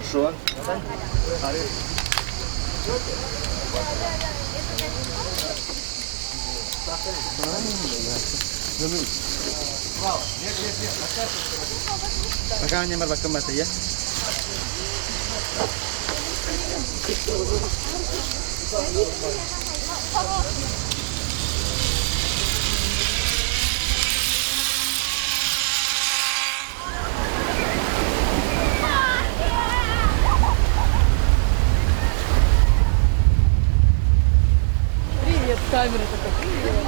Хорошо. Acá nyamar bakam mata ya. Привет, камера такая. Привет.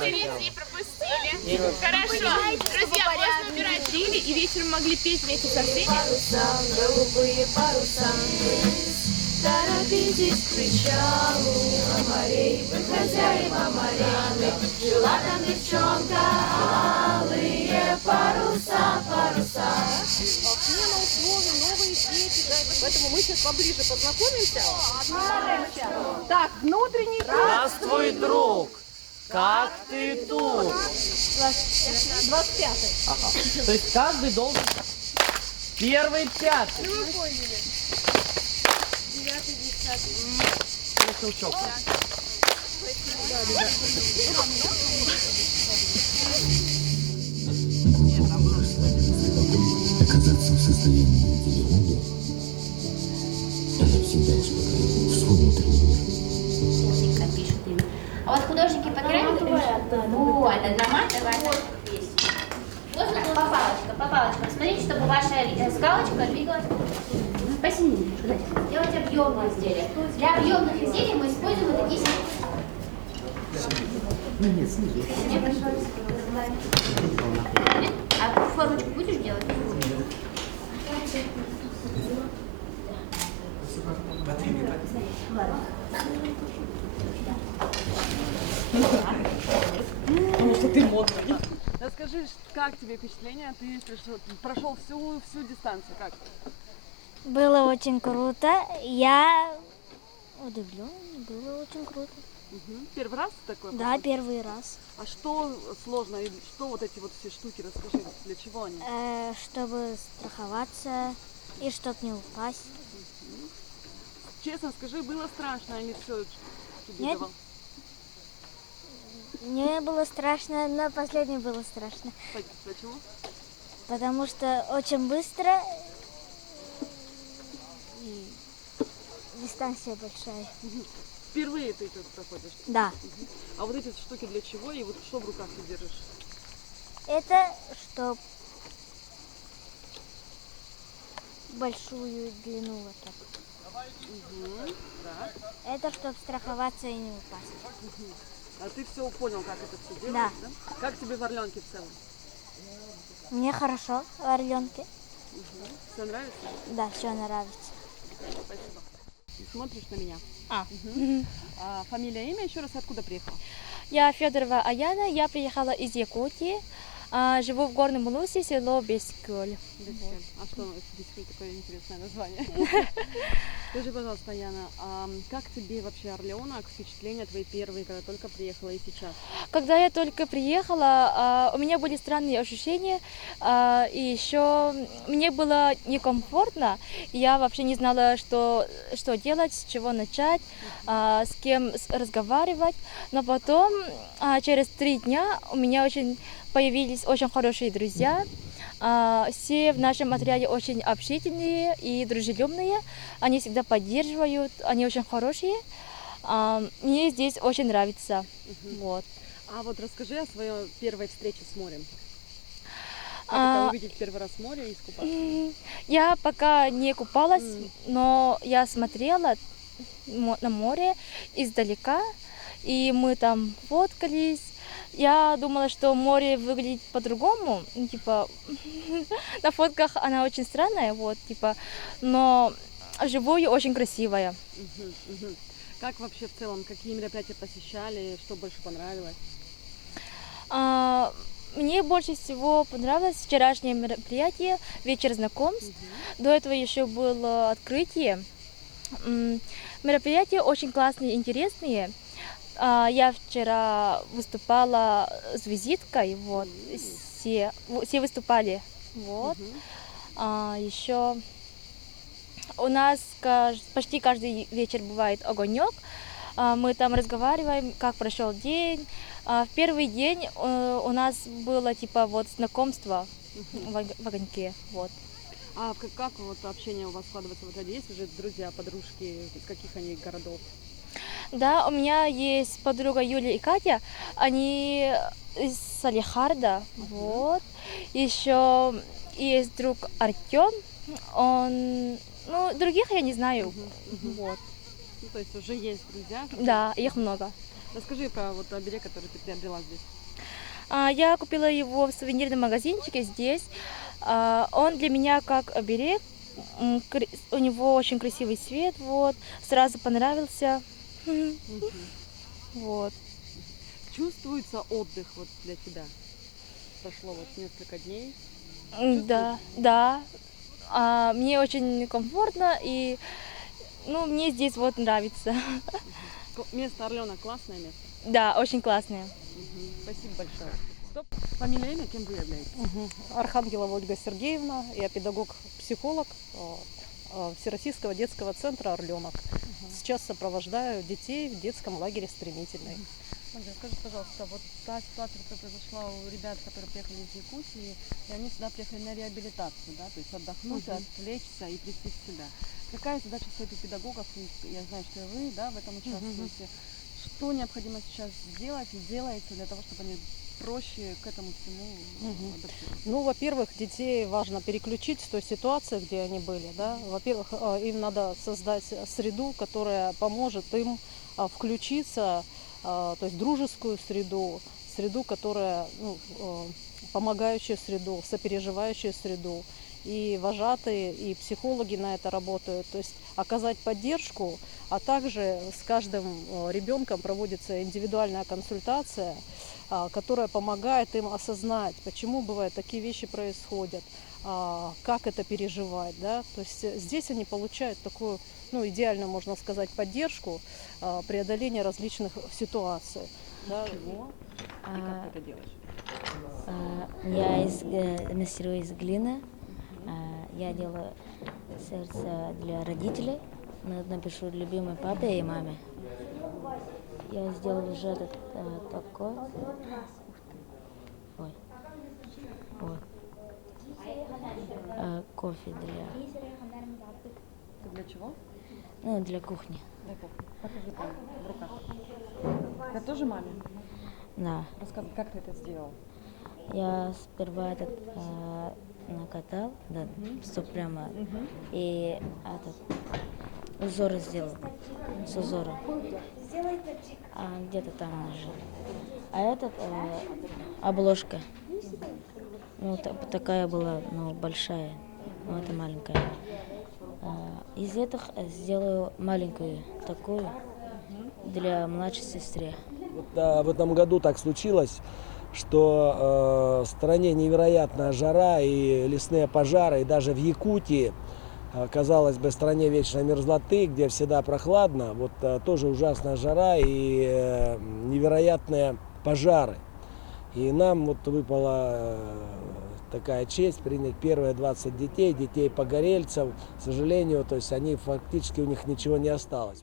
Впереди пропустили. Хорошо. Друзья, можно убирать грили и вечером могли петь вместе со всеми. Голубые паруса вниз, торопитесь к причалу, морей, вы хозяева морей. Жила там девчонка, алые паруса, паруса. Смена условий, новые дети, поэтому мы сейчас поближе познакомимся. Так, внутренний круг. Здравствуй, друг! Как ты тут? 25-й. Ага. То есть каждый должен... Первый, пятый. Ну, вы поняли. 9-й, 10-й. Это щелчок. Оказаться в состоянии диалога, она всегда успокаивает свой внутренний мир. Как пишут имя. А вот художники по керамике пишут. Вот, наматывая. Вот по палочкам. Смотрите, чтобы ваша галочка двигалась посильнее. Делать объемные изделия. Для объемных изделий мы используем вот такие А формочку будешь делать? Ладно. Потому что ты модный. Расскажи, как тебе впечатление? Ты прошел всю дистанцию. Как? Было очень круто. Я удивлен. Было очень круто. Первый раз такой? Да, первый раз. А что сложно? И что вот эти вот все штуки? Расскажи, для чего они? Чтобы страховаться и чтобы не упасть. Честно скажи, было страшно или все тебе Нет. давал? Мне было страшно, но последнее было страшно. Почему? Потому что очень быстро и дистанция большая. Впервые ты тут проходишь? Да. А вот эти штуки для чего? И вот что в руках ты держишь? Это чтоб большую длину вот так. Так. Это чтобы страховаться и не упасть. А ты все понял, как это все делать? Да. Как тебе в Орленке в целом? Мне хорошо в Орленке. Все нравится? Да, все нравится. Спасибо. Ты смотришь на меня? Мгм. А фамилия, имя, еще раз откуда приехала? Я Федорова Аяна, я приехала из Якутии, живу в Горном Улусе, село Бескуль. А что здесь такое интересное название? Скажи, пожалуйста, Яна, а как тебе вообще Орленок, впечатления твои первые, когда только приехала и сейчас? Когда я только приехала, у меня были странные ощущения, и еще мне было некомфортно, я вообще не знала, что делать, с чего начать, с кем разговаривать, но потом через 3 дня у меня появились очень хорошие друзья. Все в нашем отряде очень общительные и дружелюбные. Они всегда поддерживают, они очень хорошие. Мне здесь очень нравится. Вот. А вот расскажи о своей первой встрече с морем. Как это увидеть первый раз море и искупаться? Я пока не купалась, но я смотрела на море издалека. и мы там фоткались. Я думала, что море выглядит по-другому, ну, типа, на фотках она очень странная, вот, типа, но вживую очень красивая. Мгм, мгм. Как вообще в целом, какие мероприятия посещали, что больше понравилось? А, Мне больше всего понравилось вчерашнее мероприятие, вечер знакомств. До этого еще было открытие. Мероприятия очень классные, интересные. Я вчера выступала с визиткой, вот, все выступали, вот. Еще у нас почти каждый вечер бывает огонек. Мы там разговариваем, как прошел день. В первый день у нас было типа вот знакомство в огоньке, вот. А как вот общение у вас складывается? Вот есть уже друзья, подружки, из каких они городов? Да, у меня есть подруга Юля и Катя, они из Салихарда, вот. Еще есть друг Артем, он, ну, других я не знаю, вот. Ну, то есть уже есть друзья? Да, их много. Расскажи про вот оберег, который ты приобрела здесь. Я купила его в сувенирном магазинчике здесь. Он для меня как оберег. У него очень красивый цвет, вот. Сразу понравился. Вот. Чувствуется отдых вот для тебя? Прошло вот несколько дней. Да, да. Мне очень комфортно и, ну, мне здесь вот нравится. Место Орлена классное место. Да, очень классное. Спасибо большое. Стоп. Фамилия, имя, кем вы являетесь? Архангелова Ольга Сергеевна, я педагог-психолог Всероссийского детского центра «Орленок». Сейчас сопровождаю детей в детском лагере «Стремительный». Ольга, скажи, пожалуйста, вот та ситуация, которая произошла у ребят, которые приехали из Якутии, и они сюда приехали на реабилитацию, да, то есть отдохнуть, отвлечься и прийти в себя. Какая задача стоит у педагогов, и я знаю, что и вы, да, в этом участвуете. Что необходимо сейчас сделать и делается для того, чтобы они проще к этому всему адаптироваться? Ну, во-первых, детей важно переключить с той ситуации, где они были, да. Во-первых, им надо создать среду, которая поможет им включиться, то есть дружескую среду, среду, которая, ну, помогающую среду, сопереживающую среду. И вожатые, и психологи на это работают, то есть оказать поддержку, а также с каждым ребенком проводится индивидуальная консультация, которая помогает им осознать, почему бывают такие вещи происходят, как это переживать, да? То есть здесь они получают такую, ну, идеальную, можно сказать, поддержку преодоления различных ситуаций. Да? Чего? И как ты это делаешь? Я мастерую из глины. Я делаю сердце для родителей. Напишу любимой папе и маме. Я сделала уже такой. Ой. Ой. Кофе для... Это для чего? Ну, для кухни. Для кухни. Покажи там, в руках. Это тоже маме? Да. Рассказывай, как ты это сделал? Я сперва накатал, да, все прямо, и узор сделал, с узором, где-то там лежит. А этот обложка, ну, такая была, ну, большая, ну, это маленькая. Из этих сделаю маленькую такую для младшей сестры. Вот, в этом году так случилось, что в стране невероятная жара и лесные пожары, и даже в Якутии, казалось бы, стране вечной мерзлоты, где всегда прохладно, вот тоже ужасная жара и невероятные пожары. И нам вот выпала такая честь принять первые 20 детей погорельцев. К сожалению, то есть они фактически, у них ничего не осталось.